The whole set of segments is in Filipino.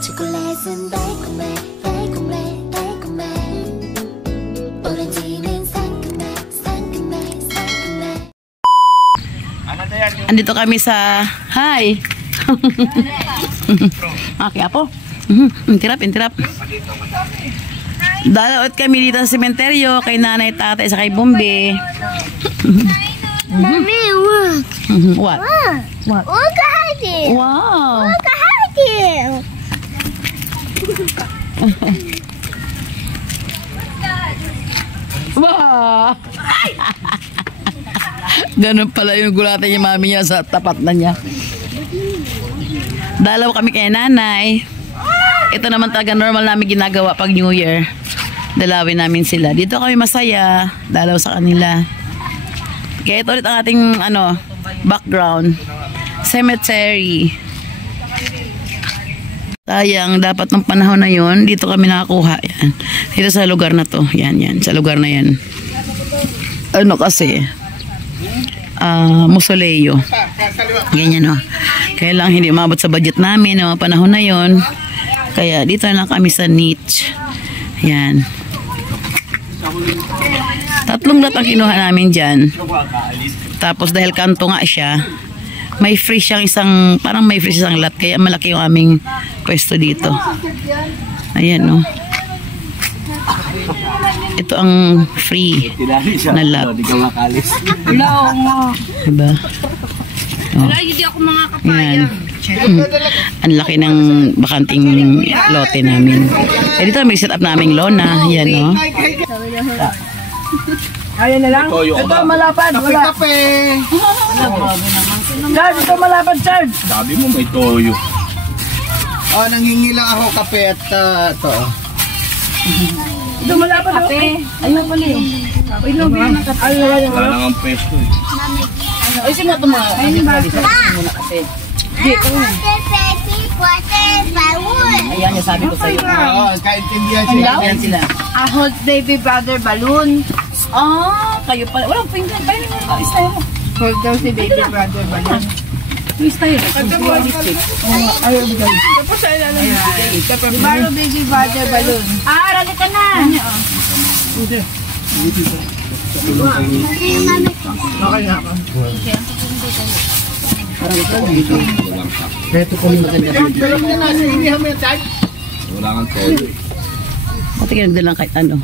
초콜릿은 달콤해 달콤해 달콤해 오렌지는 상큼해 상큼해 상큼해. Andito kami sa Hi. Okay po. Intirap. Dalawat kami dito sa sementeryo kay nanay, tatay, sa kay Bombe. Mommy, look. What? What? Look at it. Wow. Look at it. Wow. Ganun pala yung gulatan niya, mami niya sa tapat na niya. Dalaw kami kay nanay. Ito naman talaga normal namin ginagawa pag New Year. Dalawin namin sila. Dito kami masaya. Dalaw sa kanila. Kaya ito ulit ang ating background. Cemetery. Sayang, dapat ng panahon na yon dito kami nakakuha. Yan. Dito sa lugar na to. Yan. Sa lugar na yan. Kasi Musoleo. Ganyan Kaya lang hindi umabot sa budget namin ng mga panahon na yon. Kaya dito na kami sa niche. Yan. 3 lot ang kinuha namin dyan. Tapos dahil kanto nga siya, may free siyang parang may free isang lot. Kaya malaki yung aming pwesto dito. Ayan Ito ang free na lot. Diba? Hindi ako mga kapaya. Ang laki ng bakanting lote namin. Dito may set up naming lona. Yan Ayan na lang. Ito malapad. Kape. Charge, ito malapad, Charge. Sabi mo may toyo. Nanghingi lang ako kape at ito. Ito malapad. Kape. Ayun pala yun. Wala nang pesto Ay, sino ito mga? Ayun ba? Kape. Ayan, sabi ko sa'yo. Kaintindihan sila. Ayan sila. I hold baby brother balloon. Kayo pala. Walang pinggan. Paano mo? Istay mo. Hold daw si baby brother balloon. Istay mo. Ayaw mo guys. Tapos sa ilalim. Baro baby brother balloon. Rali ka na. Okay na ako. Ito ko yung maganda. Wala kang toyo. Pati kinagdalang kahit ano.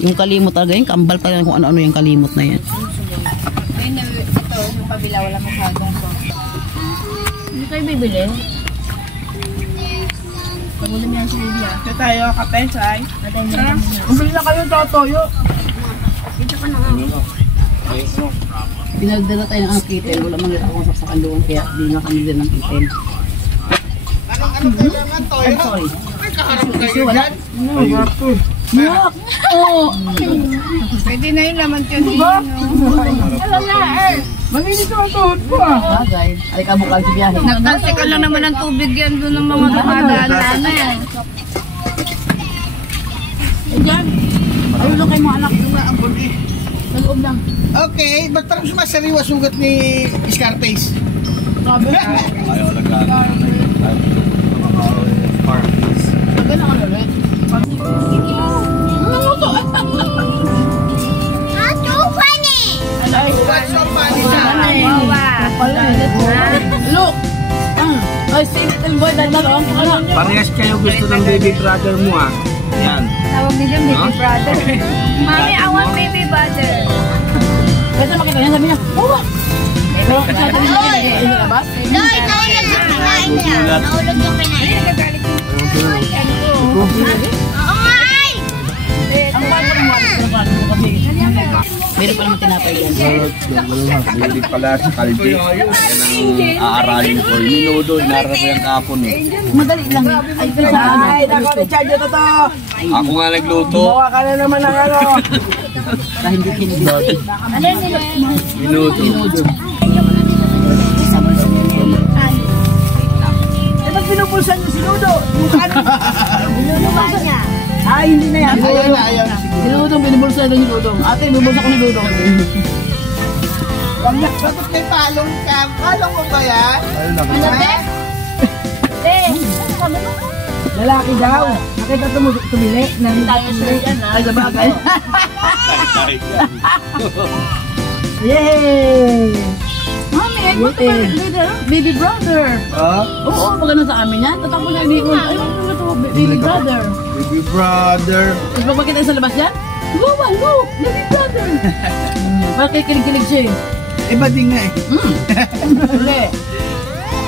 Yung kalimot talaga yun. Kambal talaga kung ano-ano yung kalimot na yan. Ito, yung pabila wala masyadong so. Hindi kayo bibili? Pagulam yan si Lydia. Ito tayo, kape, Chay. Bumili na kayo toyo. Dito ka na nga. Pinagdala tayo ng kitel. Wala man nila akong saksakan doon. Kaya di na kami din ng kitel. Anong kailangan toyo? I'm sorry. Ay, kaharap kayo dyan. Pwede na yung laman ko din. Alam na, Malinis naman tuhod ko Bagay. Ay ka bukal sa biyahe. Nagtalsik ka lang naman ng tubig yan doon ng mga dumadaan na Ayun lang kayo mga anak. Sa loob lang. Okay, ba't parang sumasariwa sugat ni Scarface? Sabi. Ayaw nagkano. Sabi na ka na rin. What's so funny na? Look! Ay, say little boy, dahil mag-awang ka na. Parehas kayo gusto ng baby brother mo Yan. Tawag nila baby brother. Mami, I want baby brother. Kasi makita niya, sabi niya, oh! Pero kasi sabi niya, ilabas. Doy, naulog yung kinain niya. Naulog yung kinain niya. Oo nga ay! Ang bata ng mga kasi meron pa naman tinapay yan. Hindi pala sa kalde. Yan ang aaralin ko. Minudo, inaral ko yung kapon Madali lang. Ay, nako, recharge ito to. Ako nga nagluto. Bawa ka na naman ng ano. na hindi kinilod. Ano yung nila? Minudo. Ba't pinupulsan niyo si Ludo? Ano niya? Ay, hindi na yan. Ayan na, ayan. Sinudong, binubulsa na yung dudong. Ate, binubulsa ko ni dudong. Huwag na. Bakit may palong ka? Palong mo ba yan? Ano, be? Be! Lalaki daw. Nakita tumili. Tayo sir yan ha. Ay, sabagay. Tarik-tarik yan. Yay! Mami, ay mo baby brother. Oo, pag ano sa amin yan, tatakbo na hindi ko. Ay, ano ito, baby brother. Baby brother. Tapos pag makita sa labas yan, go, baby brother. Parang kikilig-kilig siya eh. Iba din nga eh. Huli.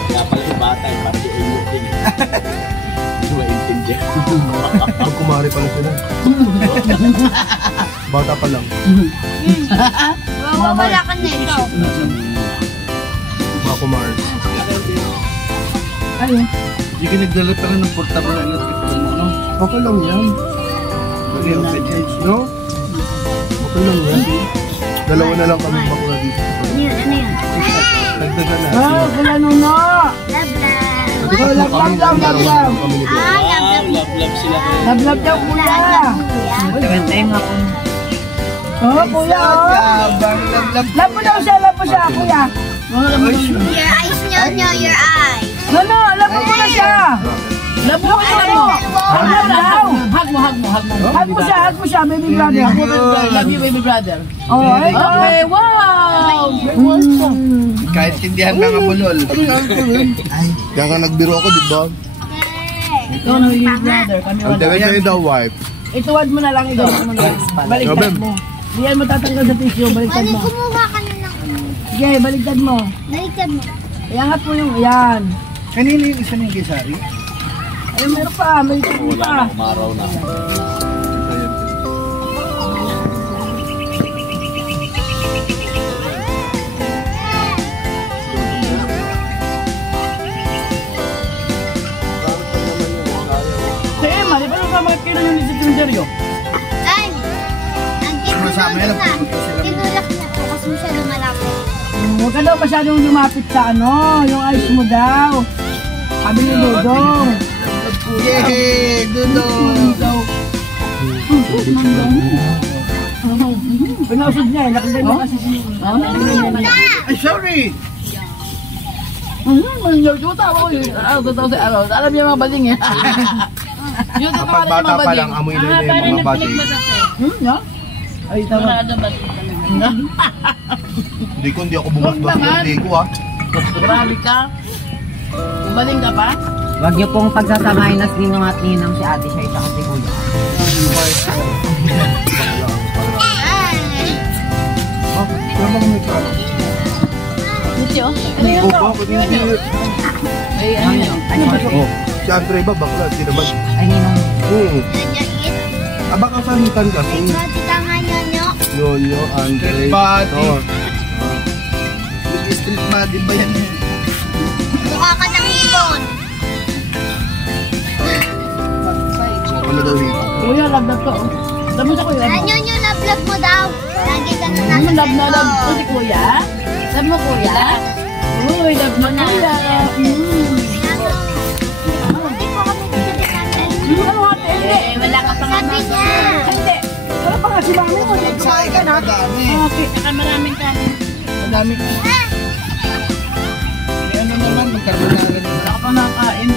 Kaya pala yung bata, yung parang yung ulo din. Hindi ko maintindihan. Magkumari pala sila. Bata pa lang. Wala ka na ito. Mga kumars. Ayun. Hindi ka nagdala pa rin ng portable na electric phone mo, no? Okay lang yan. No? Okay lang yan. Dalawa na lang kami bakla dito. Ano yan? Nagdagan na. Wala nung no. Love, love. Love, love, love, love, love. Love sila kayo. Love daw kuya. Oh, kuya, oh. Love mo daw siya, kuya. Your eyes, your eyes. No, love mo na siya. Love mo. Hug mo. Hug mo siya, baby brother. Love you, baby brother. Oh, Okay, wow. Kahit tindihan mga bulol. Kaya nga nagbiro ako, di ba? Ikaw na baby brother. Kami Ang tagal sa'yo daw, wife. Ituwad mo na lang ito. Baliktad mo. Diyan mo tatanggal sa tissue, baliktad Ano, mo. kumuha ka na lang. Sige, baliktad mo. Baliktad mo. Iangat mo yung, ayan. Kanina yung isa ng Gisari? Ayun, meron pa, may ito Wala pa. na, umaraw na. Si Emma, di ba nasama kayo ng ulit sa cemetery? Ay, Masama yan, na. nagpupunta sila. Tinulak na po kasi masyado malapit. Huwag ka daw masyadong lumapit sa ano, yung eyes mo daw. Sabi ni Dodong. Yay! Dudong! Pinausod niya eh, nakagay mo kasi si... Ay, sorry! Alam niya mga baling eh. Kapag bata pa lang, amoy na yung mga bati. Ay, tama. Hindi ako bumasbas ng birthday ko, ah. Grabe ka. Baling ka pa? Huwag niyo pong pagsasamahin na ninong at ninang si ate siya at si kuya. Ano bang may karo? Lucio? Ay, ano yun? Si Andre ba, bakla? Di naman. Ay, ninong. Oo. Nanyain. Baka sanitan kasi. Pati tanga nyo. Yonyo, Andre. Street body. Street body ba yan? Mukha ka ng ibon. Wala daw dito. Kuya, love ko. Love mo sa kuya. Ano yung love mo daw? Lagi ka na Ano nasa love na love sento. ko si kuya? Love mo kuya? Uy, love mo kuya. Hindi po kami pinagkakaroon. Ano ate, hindi. Wala ka pa Sabi niya. Hindi. Ano pa nga si mami mo? Hindi kumain ka na. Okay. Saka maraming kanin. Madami. Ano naman, magkaroon na rin. Wala ka pa nakain.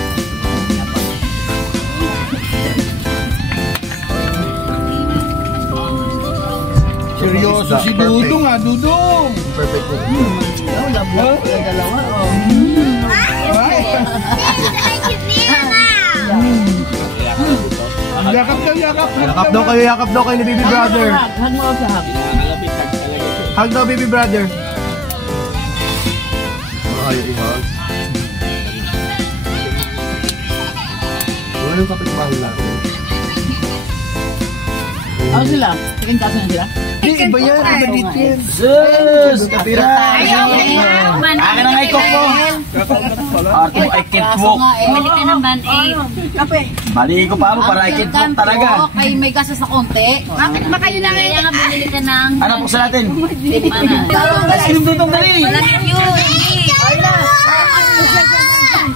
Seryoso si Dudong, ah, Dudong. Perfect po. Oh, love mo. Yung dalawa. Oh. Yakap daw, yakap. Yakap daw kayo ni baby brother. Hug mo sa hug. Nangalapit talaga siya. Hug daw, baby brother. Ayaw i-hug. Wala yung kapitbahay natin. Ano sila? Second class na sila? Hindi, iba yan. Iba dito yan. Sus! Kapira! Akin ang ikok ko. Arte mo, I can't walk. Balik ka ng band-aid. Bali ko pa mo para I can't walk talaga. Okay, may gasas na konti. Bakit ba kayo na ngayon? Kaya nga bumili ka ng... Ano po sa natin? Ice cream doon dali.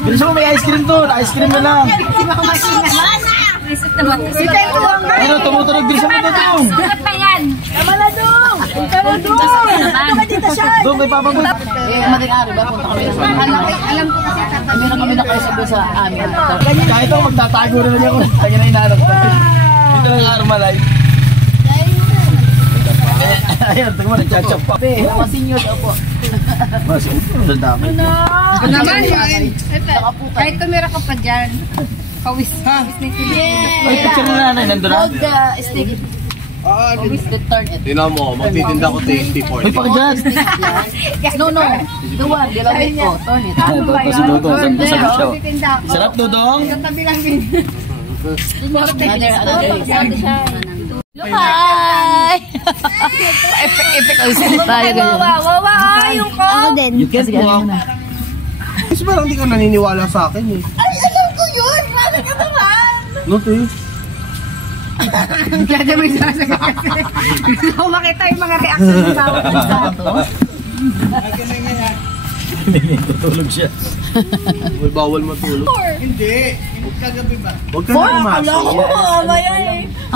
Bilisan mo, may ice cream doon. Ice cream na lang. Ano, tumutunog. Bilisan mo doon. Bakit pa yan? Tama na dong! Tama dong! Ito ka dito siya! Doon, may papagod. Eh, mating-ari ba? Punta kami. Alam ko kasi Meron kami nakaisab sa amin. Kahit ako magtatago na niya ako. Kaya na inaarap ko. Dito lang Armalay. Ayan, tingnan mo, nagchachap pa. Mga senior daw po. Mas, ang dami. Naman, kahit tumira ka pa dyan. Pawis na yung Ay, picture na nanay, nandun na. Hold the stick. Always return it. Tingnan mo, magtitinda ko tasty for you. Ay, paka dyan. No. The one. Dilawin ko. Turn it. Tapos Dudong, sabi siya. Sarap, Dudong. Look, hi! Epic ang sila tayo ganyan. Wawa, yung ko. Ako din. You can't walk. Kasi parang hindi ka naniniwala sa akin eh. Ay, alam ko yun. Bakit ka naman? No, please. Kaya may sasagot kasi. Gusto ko makita yung mga reaction ng bawat isa. Tutulog siya. May bawal matulog. Hindi. Kagabi ba? Huwag ka na pumasok.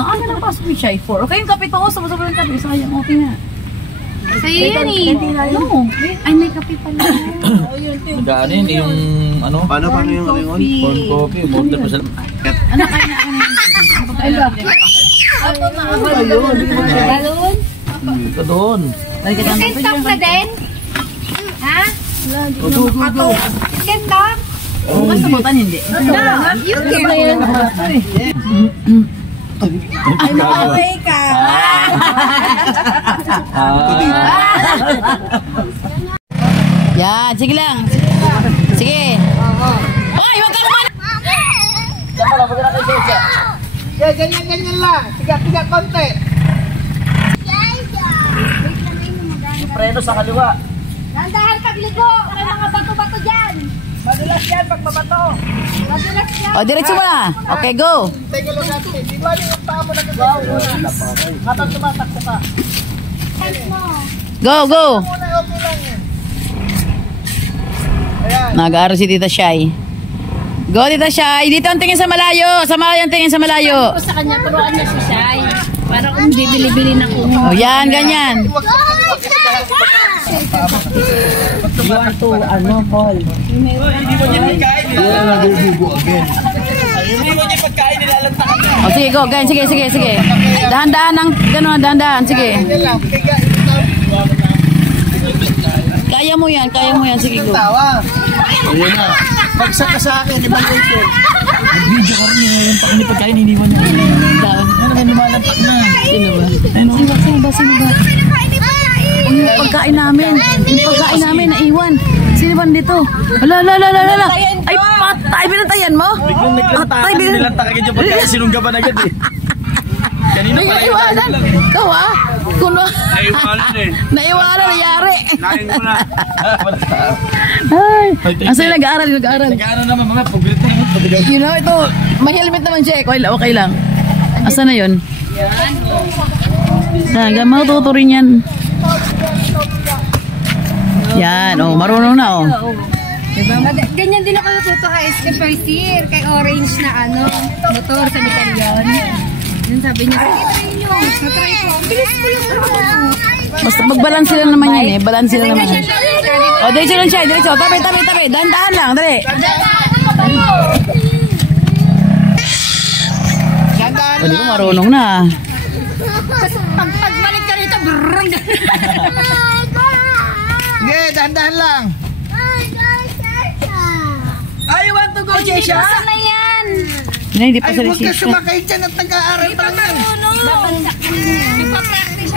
Ang ano lang pasok ni Shai 4. Okay, yung kape to. Sabay-sabay yung kape. Sayang, okay na. Sa'yo yan eh. No. Ay, may kape pala. Nagaanin yung ano? Paano yung ringon? Corn coffee. Mortar pa siya. Ano kayo na ano? Ay ba? Balon? Ito doon. Kentok na din? Ha? Go. Kentok? Mas sabutan hindi. Yung kentok. Ay, makaway ka. Yan, sige lang. Sige. Ay, huwag ka naman. Ganyan lang. Tiga konti. Preno sa kaliwa. Nandahan pagligo. May mga bato-bato dyan. Madulas yan pag mabato. Madulas yan. O, diretso mo na. Okay, go. Teka lang natin. Di ba yung paa mo nagagawa? Habang tumatakbo ka. Go. Muna, okay lang yan. Ayan. Nag-aaral si Tita Shai. Go, Tita Shai. Dito ang tingin sa malayo. Sa malayo ang tingin sa malayo. Sa kanya, turuan niya si Shai. Para kung bibili-bili na kung... O, yan, ganyan. You want to, Paul? Hindi mo niya pagkain. Nalalagugugo again. Hindi mo niya pagkain. Nilalantakan niya. O, sige, go. Ganyan, sige. Dahan-dahan ng, gano'n, dahan-dahan. Sige. Kaya mo yan. Sige, go. Tawa. Ayun na. Pagsak ka sa akin, evaluation. Video ka rin. Nilalantakan niya pagkain. Hindi mo niya. Ano ka nilalantak na? Sino ba? Ano? Sino ba? Yung pagkain namin, naiwan. Sino ba dito? Ala. Ay, patay, binantayan mo? Biglang nilantakan ka dyan pagkain. Sinunggaban agad eh. Kanina pa Naiwanan. Ikaw ah. Kuno. Naiwanan eh. Naiwanan, nangyari. Lain mo na. Ay, asa yung nag-aaral. Nag-aaral naman mga pagbilit na naman. You know, ito, may helmet naman siya. Okay lang. Asa na yun? Hanggang matuturin yan. Yan, marunong na Diba? Ganyan din ako natuto high school first year. Kay Orange na motor sa batalyon. Yun sabi niya, try nyo. Natry ko. Bilis ko yung Basta magbalance sila naman yan eh. Balance sila naman yan. O, diretso lang siya. Diretso. Tabi. Dahan-dahan lang. Dali. O, di ba marunong na. Pagbalik ka rito, brrrr. Sige, dahan-dahan lang. I want to go, Jesha. Saan na yan? Hindi pa Ay, sa huwag ka resist. sumakay dyan at nag-aaral pa lang. Ipa-practice.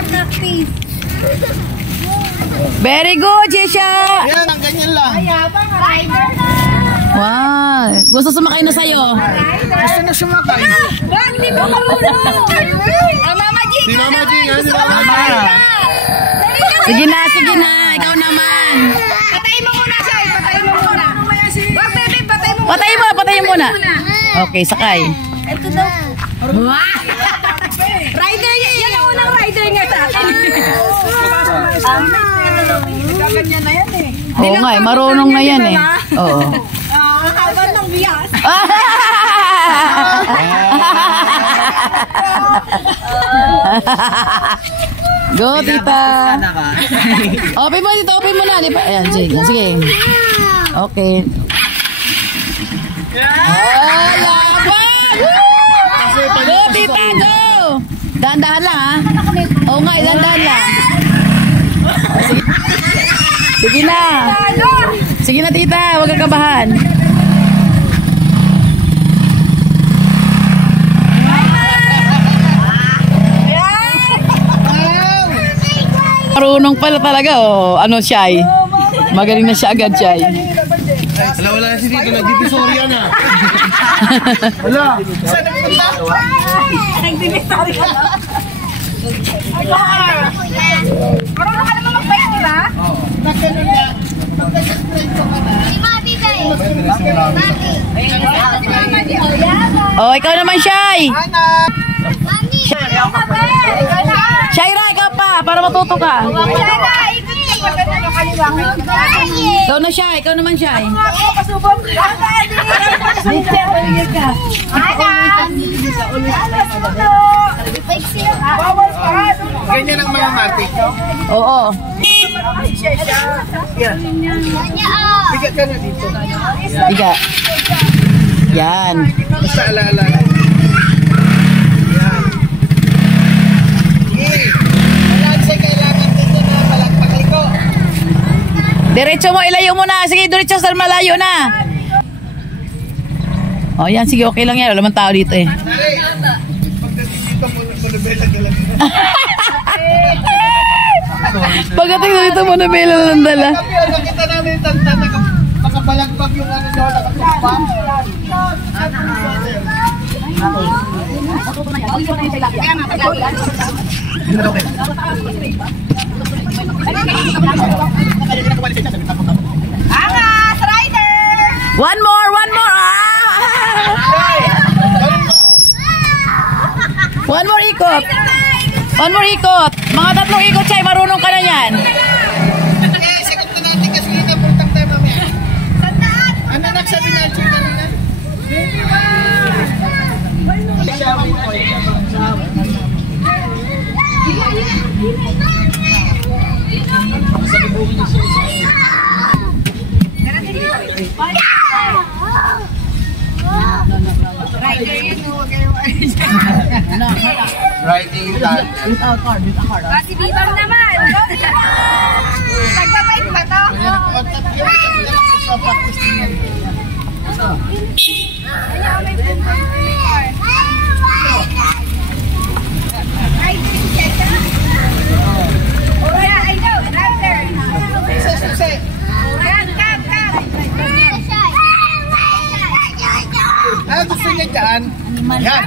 Very good, Jesha! Yan, ang ganyan lang. Ayabang, rider na. Wow! Gusto sumakay na sa'yo. Gusto na sumakay. Wag, di ba marunong? Mama G, Si Mama G, gusto ko makakita. Sige na. Ikaw naman. Patayin mo muna siya. Patayin mo muna. Wag, baby, patayin mo muna. Patayin muna. Okay, sakay. Ito daw. Rider niya. Yan ang unang rider niya sa akin. Ganyan na yan eh. Oo nga, marunong na yan eh. Oo. Ang haba ng biyas. Go, tita. Open mo na. Di ba? Ayan, sige. Okay. Oh, laban! Go, tita, go! Dahan-dahan lang, ha? Oo nga, dahan-dahan lang. Sige na. Sige na, tita. Huwag kang kabahan. Marunong pala talaga, oh. Ano, Shy? Magaling na siya agad, Shy. Wala na si Dito. Nagdivisorya na. Wala. Saan nagpunta? Nagdivisorya na. Marunong ka naman mag-bike, di ba? Oo. Oh, ikaw naman, Shy. Shaira, ikaw pa, para matuto ka. Ikaw na, Shy. Ikaw naman, Shy. Ganyan ang mga matik. Oo. Bigat ka na dito. Bigat. Yan. Basta alaala. Yan. Malagay kailangan dito na malagpakay ko. Diretso mo, ilayo mo na. Sige, diretso sa malayo na. Oh, yan. Sige, okay lang yan. Wala man tao dito eh. Dali. Pagdating dito, monobela ka lang. Pagdating dito, monobela lang dala. Nakita namin yung tanta, nakabalagpag yung ano daw, nakatumpa. Angas, rider! One more, one more. One more ikot. One more ikot. Mga 3 ikot, Chay. Marunong ka na yan. Eh, sagot na natin kasi yun na pultang tayo mamaya. Ano nagsabi na, Chay, kanina? Riding that. Kasi Bibang naman. Nagpapait ba to? I know, rider. Ah, gusto niya dyan? Yan.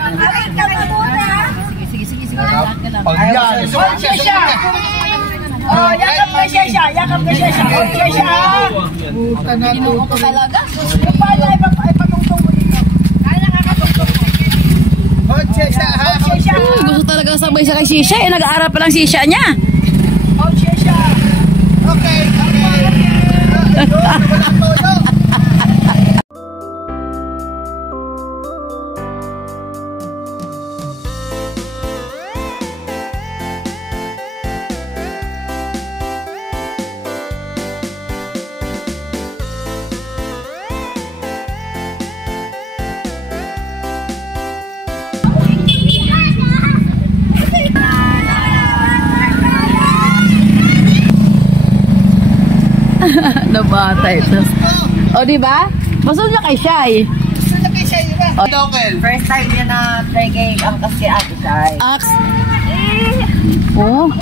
Pag yan. Oh, yakap na siya siya. Yakap na siya siya. Okay siya. Puta na luto. Paano ay patungtong mo dito? Ay, nakakatugtog. Hotse siya, ha? Gusto talaga sabay siya kay Shisha. Eh, nag-aaral pa lang Shisha niya. Okay siya. Okay, okay. Walang todo. Nabata ito. O, diba? Masunod na kay Shy. Lagay siya yun ba? Local. First time niya na try kay angkas kay Ate Shy. Axe. Oh.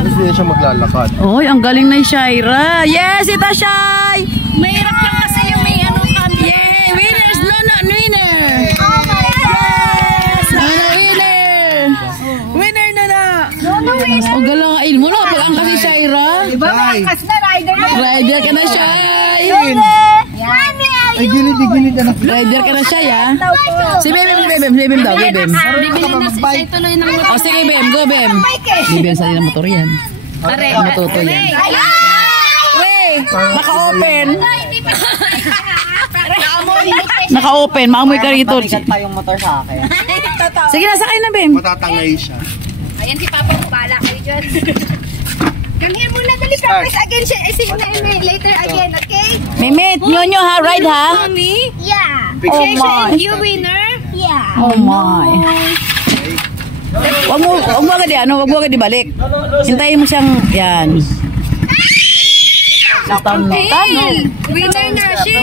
Tapos hindi siya maglalakad. Oy, ang galing na yung Shaira. Yes, ito Shy! Mahirap lang kasi yung may ano kami. Yay! Winners! No, not winner! Oh my God! No, no, winner! Winner na na. Ang galain mo na. Pag ang kasi Shaira. Diba, angkas na rider na. Rider ka na, Shy! Ay, gilid, anak. Rider ka na, Shy, ha? Si Bem daw, Bem. O, sige, Bem. Go, Bem. Bem, sali ng motor yan. Matuto yan. Ray! Naka-open. Naka-open. Maamoy ka rito. Mabigat pa yung motor sa akin. Sige na, sakay na, Bem. Matatangay siya. Ayan si Papa, bala kayo dyan. Come here muna, dali. Practice again. Sige na, later again, okay? Mimit, nyo ha, ride ha? Mommy? Yeah. Oh my. You winner? Yeah. Oh my. Wag mo agad wag mo agad ibalik. Hintayin mo siyang, yan. Hey, winner na siya.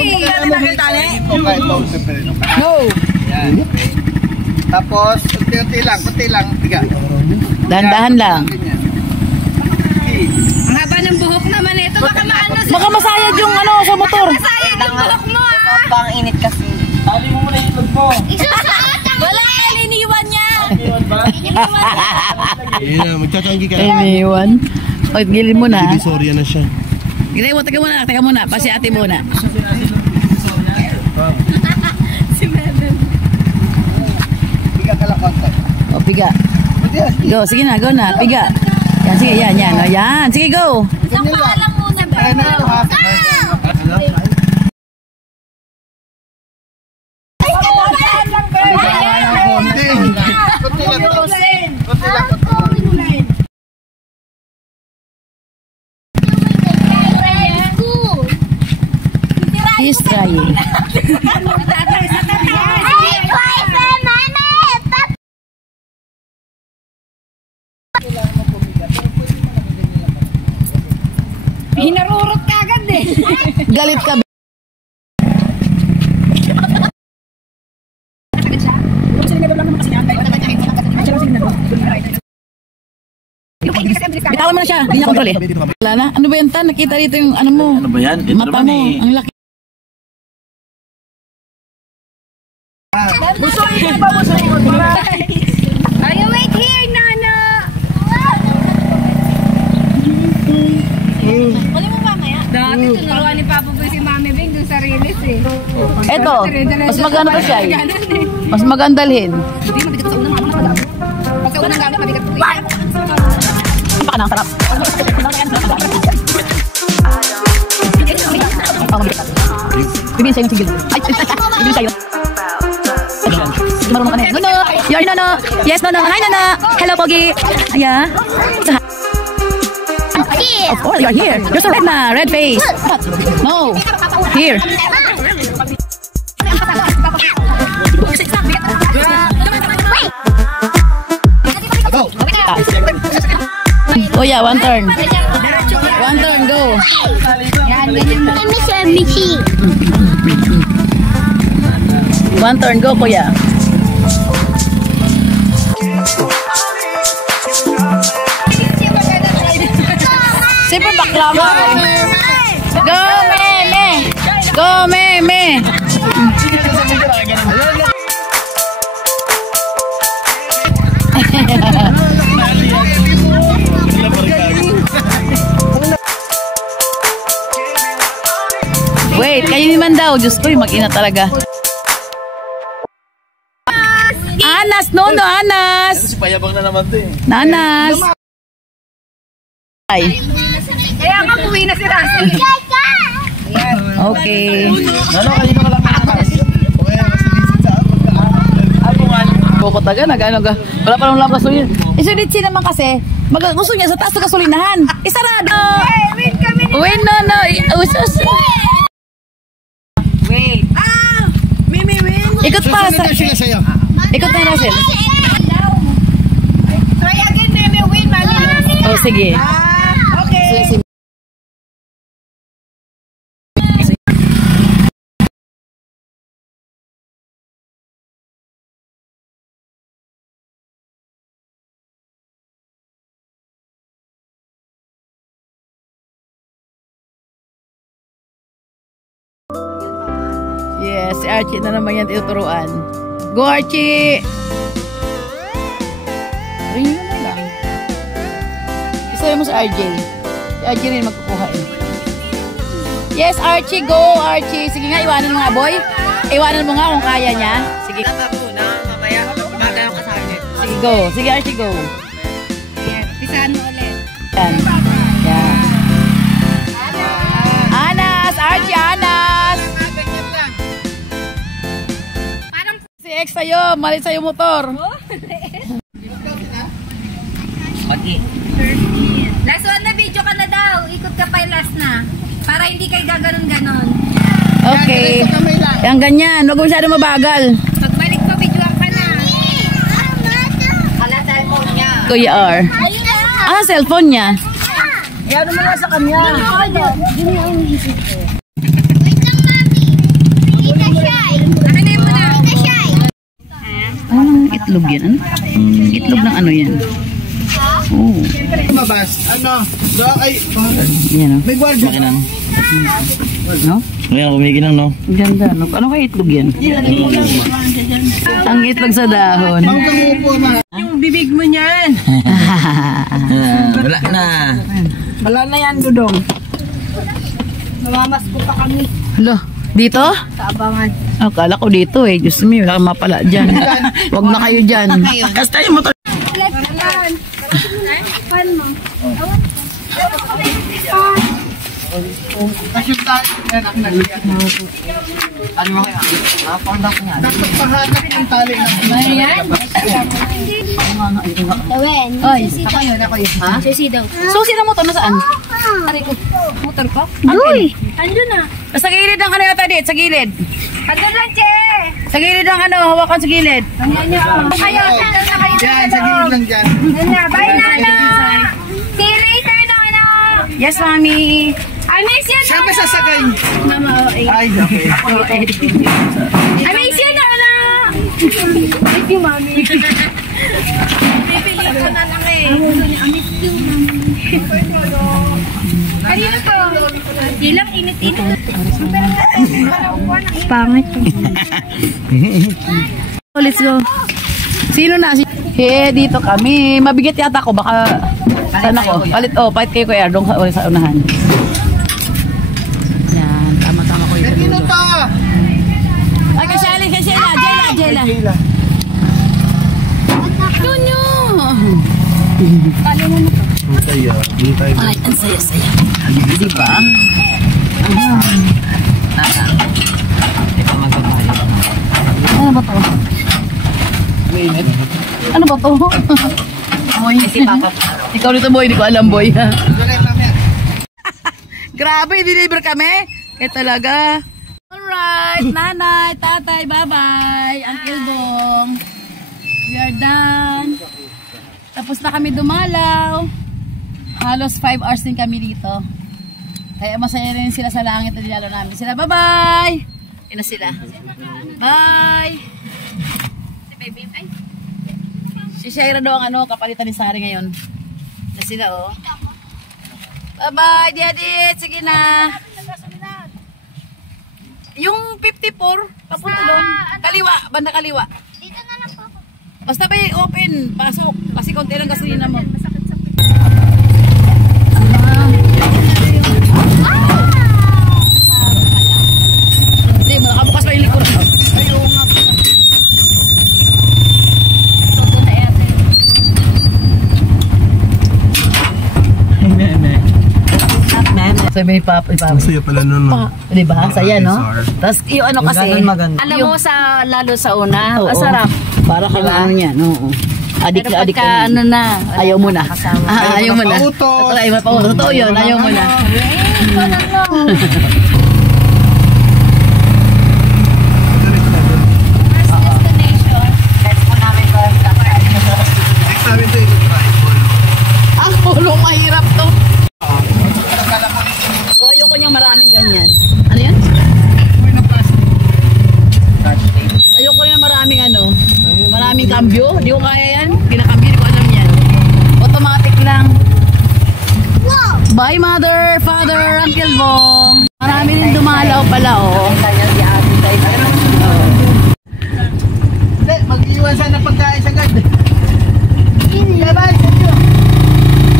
No. Yan. Tapos, kunti lang. Tiga. Dahan-dahan lang. Ang haba ng buhok naman ito. Baka maano sa... Baka masayad yung sa motor. Masayad yung buhok mo, ah. Bang init kasi. Tali mo muna yung mo. Wala, iniwan niya. Ayun na, magtatanggi ka. Iniwan. O, gilid mo na. Divisoria na siya. Gilid mo, teka muna. Pasi ate muna. Tiga ka lang konti. O, piga. Go, sige na, go na. Piga. Yan, sige, yan. O, yan. Sige, go. Ganyan lang. Kaya na ito ha. Kunti lang to. Kunti lang to. He's trying. Hinarurot ka agad eh. Galit ka. Bitawan mo na siya. Hindi niya kontrol eh. Wala na. Ano ba yan, Tan? Nakita dito yung mo. Ano ba yan? Ito Mata naman mo. eh. Ang laki. Are you wait here, Nana? Wala mo mamaya. Dati tunuruan ni Papa Boy si Mami Bing dun sa release eh. Eto. Mas maganda pa siya eh. Mas magandalhin. Hindi, mabigat sa unang mga. Pag sa unang gamit, mabigat po. Baka na, sarap. Bibigyan sa'yo ng sigil. Ay, bibigyan sa'yo. Marunong ka na. Nono! You're Nono! Yes, Nono! Hi, Nono! Hello, Pogi! Aya! Of course, you're here. You're so red na. Red face. No. Here. Oh yeah, one turn. One turn, go. One turn, go, kuya. Siyempre baklava. Go, meme. Go, meme. Wait, kayo naman daw. Diyos ko, yung mag-ina talaga. Anas, no, Anas. Payabang na naman to eh. Nanas. Ay. Kaya nga, buwi na si Russell. Okay. Ano, kanina ka lang nakakas. Okay, masilisit sa Bukot aga, nag-ano ka. Wala pa nang gasolina. Isunit naman kasi, gusto niya sa taas ng gasolinahan. Isarado! Wait kami ni... Wait, no. Usus. Wait. Ah! Mimi, win. Ikot pa. Sila sa'yo. Ikot na, Russell. Try again, Mimi, win. Mami. Oh, sige. Okay. Yes, si Archie na naman yan tinuturuan. Go, Archie! Ringin mo lang. Isabi mo sa RJ. Si RJ rin magkukuha eh. Yes, Archie, go, Archie. Sige nga, iwanan mo nga, boy. Iwanan mo nga kung kaya niya. Sige. Mamaya, magagawa ka sa akin. Sige, go. Sige, Archie, go. Ayan, pisahan mo ulit. Yan. Yan. Anas! Archie, Anas! Parang... Si X sa'yo. Malit sa'yo motor. Last one na video ka pa last na. Para hindi kayo gaganon-ganon. Okay. Yang ganyan. Huwag masyado mabagal. Pagbalik ko, videoan ka na. Kuya R. Ah, cellphone niya. Kaya ano mo na sa kanya? Anong itlog yan? Ano? Itlog ng ano yan? Oh. Mabas. Ano? Ay, Yan o. may gwardiya. Makinan. No? Ngayon, kumikinang, no? Ang ganda. No? Ano kaya itlog yan? Ang itlog sa dahon. Huwag kang uupo na. Yung bibig mo niyan. Wala na. Wala na yan, Dudong. Namamas ko pa kami Hala, dito? sa abangan. Akala ko dito eh. Diyos mo, wala kang mapala dyan. Huwag na kayo dyan. Kasta yung motor. Let's run. Pan mo. Kasi tayo. Yan ang nalagyan. Ano mo kaya? Found out nga. Dapat pahatak ang tali ng Ayan. Gawin. Ay, Ha? Susi daw. susi ng motor nasaan? Aray ko. Motor ko? Uy! Andun na. Sa gilid ng ano yata dit? Sa gilid. Andun lang, Che. Sa gilid ng ano, hawakan sa gilid. Ganyan niya. Kayo, sandal na kayo. yan, sa gilid lang dyan. Ganyan. Bye, Nana. See you later, Nana. Yes, mami. I miss you, Siya ba Nana. sasakay? Mama, Ay, okay. I miss you, Nana. Miss you, Mami. Pipili ko na lang eh. I miss you, Kanina to? Ilang init-init. Pangit. Oh, let's go. Sino na? Hey, dito kami. Mabigat yata ako. Baka, saan ako? Palit, palit kayo kuya. Doon sa unahan. Yan, tama-tama ko yung Sino pa? Ay, kasyali, Jela. Tunyo! Saya. Ay, ang saya-saya. Diba? Ikaw magbabayad. Ano ba to? Ano ba to? Boy. Si Papa. Ikaw dito, boy. Hindi ko alam, boy. Dali, mamaya. Grabe, deliver kami. Talaga. Alright, nanay, tatay, bye-bye. Uncle Bong. We are done. Tapos na kami dumalaw. Halos 5 hours din kami dito. Kaya masaya rin sila sa langit na dinalaw namin sila. Bye-bye! Ina sila. Bye! Si baby, ay. Si Shaira daw ang ano, kapalitan ni Sari ngayon. Na sila, oh. Bye-bye, Diadit. Sige na. Yung 54, papunta doon. Kaliwa, banda kaliwa. Dito na lang po. Basta ba open, pasok. Kasi konti lang gasolina mo. Hindi, malakabukas pa yung likod. Ayaw nga. Sabi may papa. Saya pala nun, no? Diba? Saya, no? Tapos yung ano kasi. Maganda. Alam mo sa lalo sa una, Oo. masarap. Para kang ano yan, oo. Adik Pero na adik pagka ka ano na, ayaw mo na. Ayaw mo na. Mapautos. Ayaw mo na. Totoo yun, ayaw mo na. Sabi ito yung tripod. Ang pulong mahirap to. O, ayoko niyang maraming ganyan. Ano yan? Ayoko niyang maraming ano. Maraming cambio. Di ko kaya yan. Pinakambyo, di ko alam yan. Automatic lang. Bye, mother, father, Uncle Bong. Marami rin dumalaw pala, oh. Hindi, mag-iwan siya ng pagkain sa guard.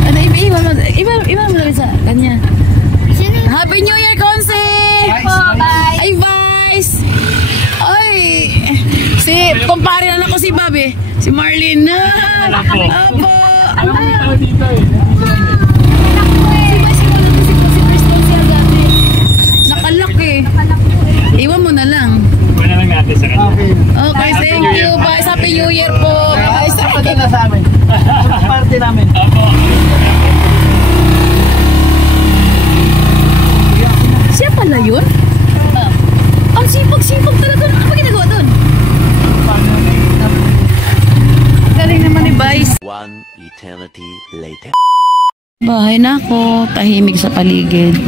Ano, iba mo lang sa kanya. Happy New Year, Conce! Bye! Ay, Vice! Ay! Kumpare na ako si Bobby. Si Marlene. Apo! Nakalaki. Iwan mo na lang. Okay, thank you. Bye. Happy New Year po. Ay, sa padala sa amin. Party namin. nila yun? Ang sipag-sipag talaga. Ano ba ginagawa doon? Galing naman ni Vice. One eternity later. Bahay na ako. Tahimik sa paligid.